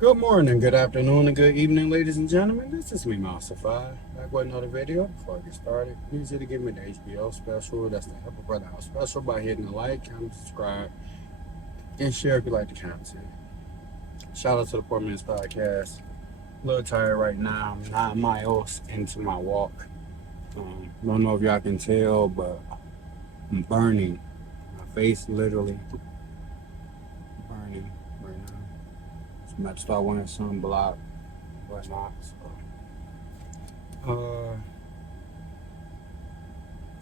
Good morning, good afternoon, and good evening, ladies and gentlemen. This is me, Masafai. Back with another video. Before I get started, please hit to give me the HBO special. That's the Help a Brother Out special by hitting the like, comment, subscribe, and share if you like the content. Shout out to the Poor Man's Podcast. A little tired right now. I'm 9 miles into my walk. Don't know if y'all can tell, but I'm burning. My face literally burning right now. So I'm about to start wearing sunblock, whatnot. Uh,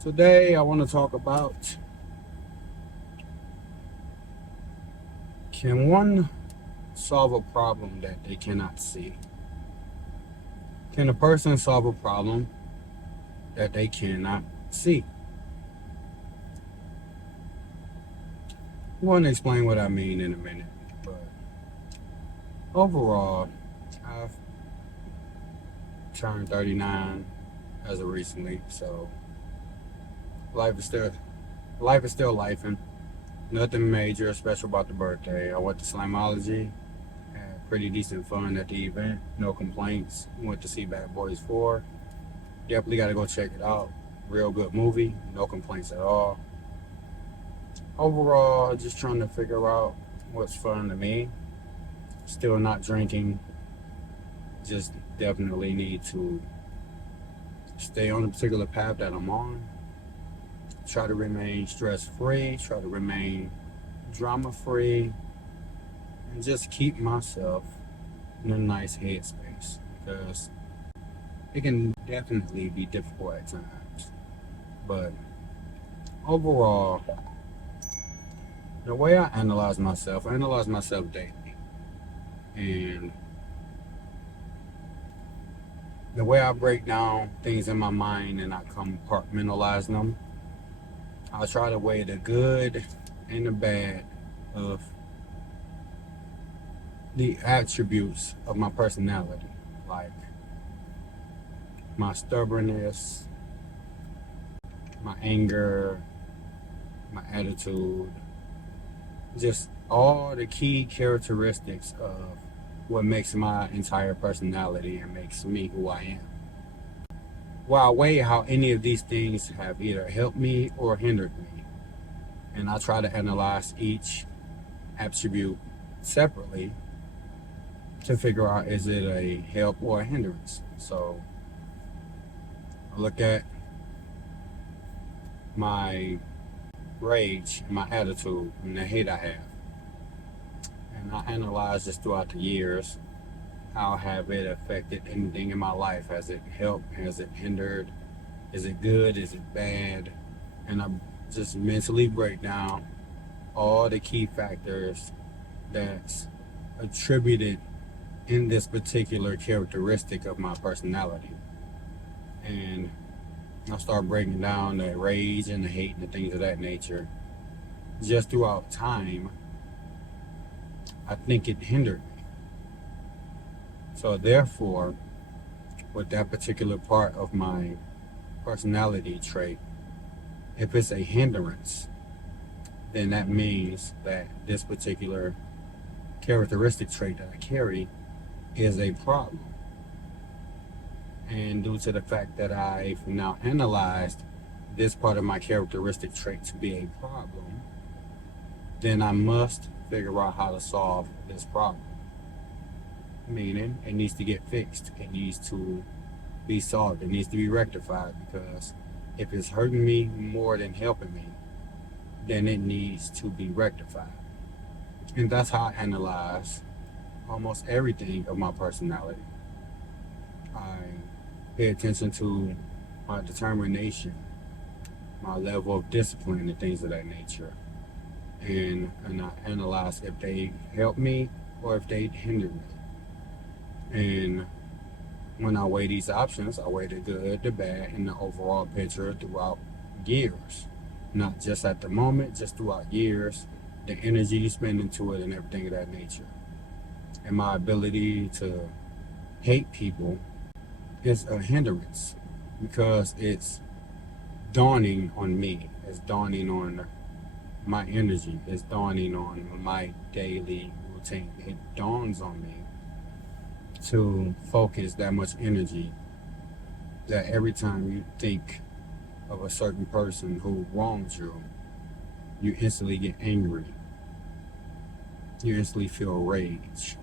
Today I want to talk about, can one solve a problem that they cannot see? Can a person solve a problem that they cannot see? I want to explain what I mean in a minute, but overall, I've turned 39 as of recently, so life is still lifing. Nothing major, special about the birthday. I went to Slamology, had pretty decent fun at the event. No complaints. Went to see Bad Boys 4. Definitely got to go check it out. Real good movie. No complaints at all. Overall, just trying to figure out what's fun to me. Still not drinking. Just definitely need to stay on the particular path that I'm on. Try to remain stress-free, try to remain drama-free, and just keep myself in a nice headspace, because it can definitely be difficult at times. But overall, the way I analyze myself daily. And the way I break down things in my mind and I compartmentalize them, I try to weigh the good and the bad of the attributes of my personality, like my stubbornness, my anger, my attitude, just all the key characteristics of what makes my entire personality and makes me who I am. While I weigh how any of these things have either helped me or hindered me, and I try to analyze each attribute separately to figure out, is it a help or a hindrance. So I look at my rage, my attitude, and the hate I have, and I analyze this throughout the years. How have it affected anything in my life? Has it helped? Has it hindered? Is it good? Is it bad? And I just mentally break down all the key factors that's attributed in this particular characteristic of my personality. And I start breaking down the rage and the hate and the things of that nature. Just throughout time, I think it hindered me. So therefore, with that particular part of my personality trait, if it's a hindrance, then that means that this particular characteristic trait that I carry is a problem. And due to the fact that I've now analyzed this part of my characteristic trait to be a problem, then I must figure out how to solve this problem. Meaning, it needs to get fixed. It needs to be solved. It needs to be rectified, because if it's hurting me more than helping me, then it needs to be rectified. And that's how I analyze almost everything of my personality. I pay attention to my determination, my level of discipline, and things of that nature. And I analyze if they help me or if they hinder me. And when I weigh these options, I weigh the good, the bad, and the overall picture throughout years. Not just at the moment, just throughout years, the energy you spend into it and everything of that nature. And my ability to hate people is a hindrance, because it's dawning on me. It's dawning on my energy. It's dawning on my daily routine. It dawns on me to focus that much energy that every time you think of a certain person who wrongs you, you instantly get angry. You instantly feel rage.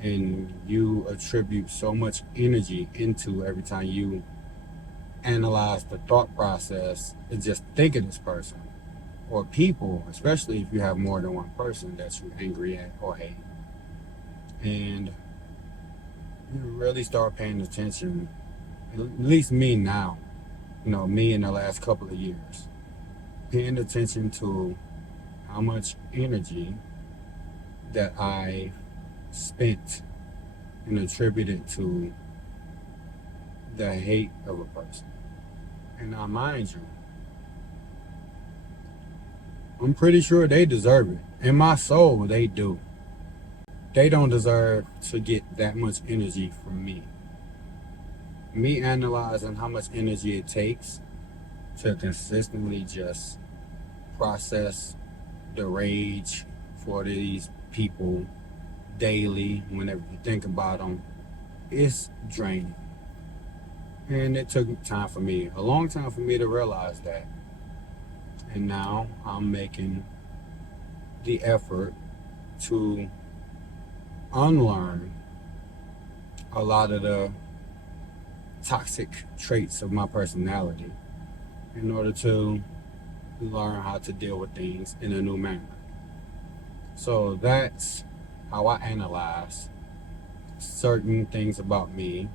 And you attribute so much energy into every time you analyze the thought process and just think of this person or people, especially if you have more than one person that you're angry at or hate. And you really start paying attention, at least me now, me in the last couple of years, paying attention to how much energy that I spent and attributed to the hate of a person. And now, mind you, I'm pretty sure they deserve it. In my soul, they do. They don't deserve to get that much energy from me. Me analyzing how much energy it takes to consistently just process the rage for these people daily, whenever you think about them, it's draining. And it took time for me, a long time for me to realize that. And now I'm making the effort to unlearn a lot of the toxic traits of my personality in order to learn how to deal with things in a new manner. So that's how I analyze certain things about me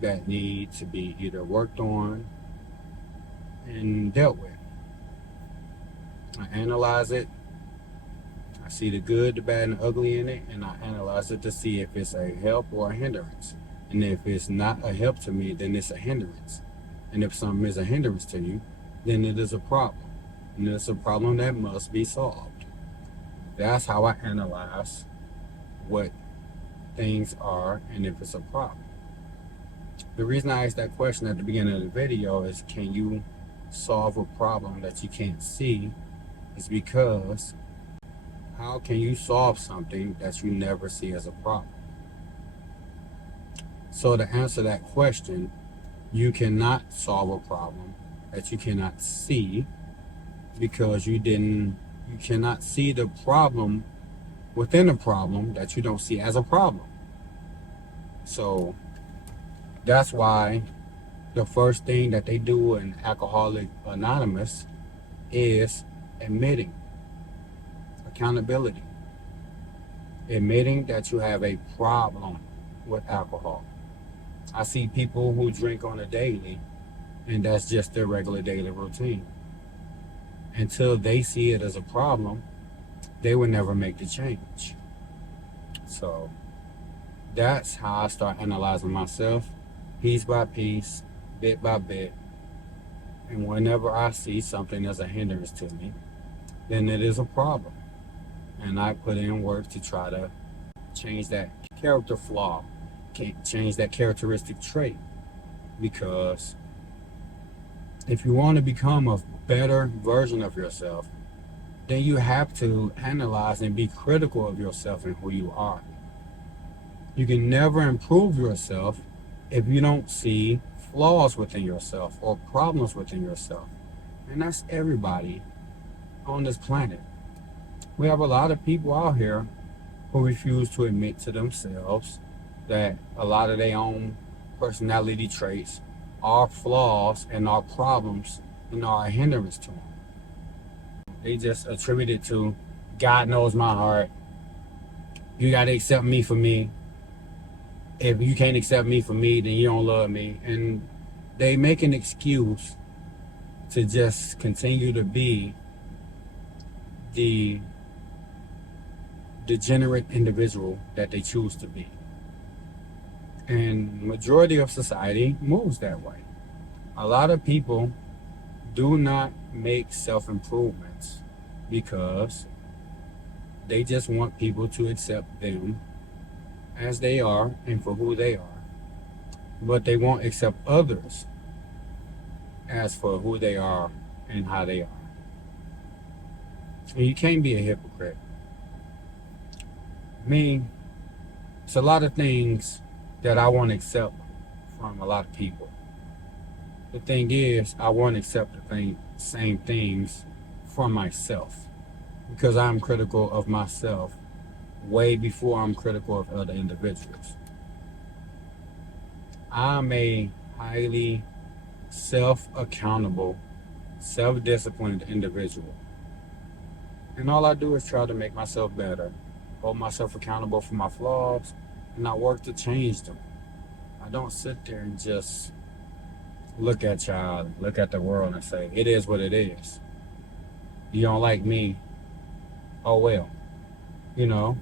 that need to be either worked on and dealt with. I analyze it, I see the good, the bad, and the ugly in it, and I analyze it to see if it's a help or a hindrance. And if it's not a help to me, then it's a hindrance. And if something is a hindrance to you, then it is a problem. And it's a problem that must be solved. That's how I analyze what things are and if it's a problem. The reason I asked that question at the beginning of the video is, can you solve a problem that you can't see? Is because how can you solve something that you never see as a problem? So to answer that question, you cannot solve a problem that you cannot see because you cannot see the problem within a problem that you don't see as a problem. So that's why the first thing that they do in Alcoholics Anonymous is admitting accountability, admitting that you have a problem with alcohol. I see people who drink on a daily, and that's just their regular daily routine. Until they see it as a problem, they will never make the change. So that's how I start analyzing myself, piece by piece, bit by bit. And whenever I see something as a hindrance to me, then it is a problem. And I put in work to try to change that character flaw, change that characteristic trait. Because if you want to become a better version of yourself, then you have to analyze and be critical of yourself and who you are. You can never improve yourself if you don't see flaws within yourself or problems within yourself. And that's everybody on this planet. We have a lot of people out here who refuse to admit to themselves that a lot of their own personality traits are flaws and are problems and are a hindrance to them. They just attribute it to God knows my heart. You got to accept me for me. If you can't accept me for me, then you don't love me. And they make an excuse to just continue to be the degenerate individual that they choose to be. And majority of society moves that way. A lot of people do not make self-improvements because they just want people to accept them as they are and for who they are. But they won't accept others as for who they are and how they are. And you can't be a hypocrite. Me, It's a lot of things that I want to accept from a lot of people. The thing is, I want to accept same things from myself because I'm critical of myself way before I'm critical of other individuals. I'm a highly self-accountable, self-disciplined individual. And all I do is try to make myself better, hold myself accountable for my flaws, and I work to change them. I don't sit there and just look at y'all, look at the world and say, it is what it is. You don't like me, oh well. You know?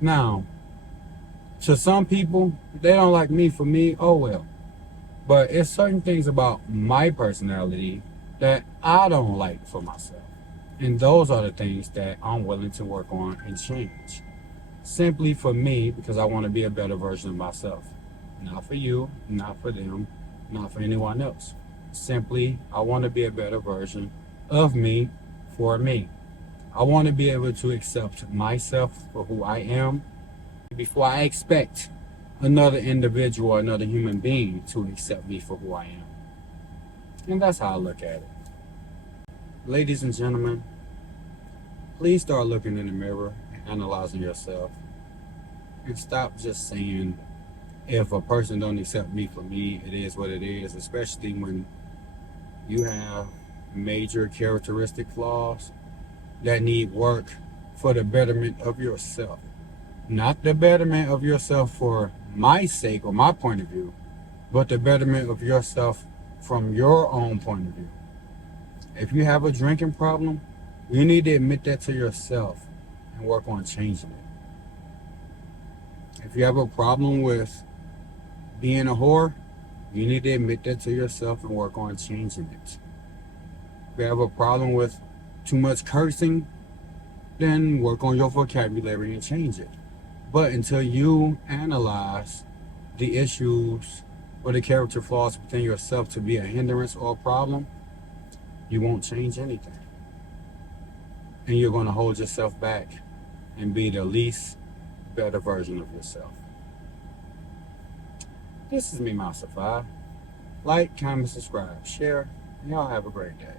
Now, to some people, they don't like me for me, oh well. But it's certain things about my personality that I don't like for myself. And those are the things that I'm willing to work on and change. Simply for me, because I want to be a better version of myself. Not for you, not for them, not for anyone else. Simply, I want to be a better version of me for me. I want to be able to accept myself for who I am before I expect another individual, another human being to accept me for who I am. And that's how I look at it. Ladies and gentlemen, please start looking in the mirror and analyzing yourself. And stop just saying, if a person don't accept me for me, it is what it is, especially when you have major characteristic flaws that need work for the betterment of yourself. Not the betterment of yourself for my sake or my point of view, but the betterment of yourself from your own point of view. If you have a drinking problem, you need to admit that to yourself and work on changing it. If you have a problem with being a whore, you need to admit that to yourself and work on changing it. If you have a problem with too much cursing, then work on your vocabulary and change it. But until you analyze the issues or the character flaws within yourself to be a hindrance or a problem, you won't change anything. And you're going to hold yourself back and be the least better version of yourself. This is me, Master 5. Like, comment, subscribe, share, and y'all have a great day.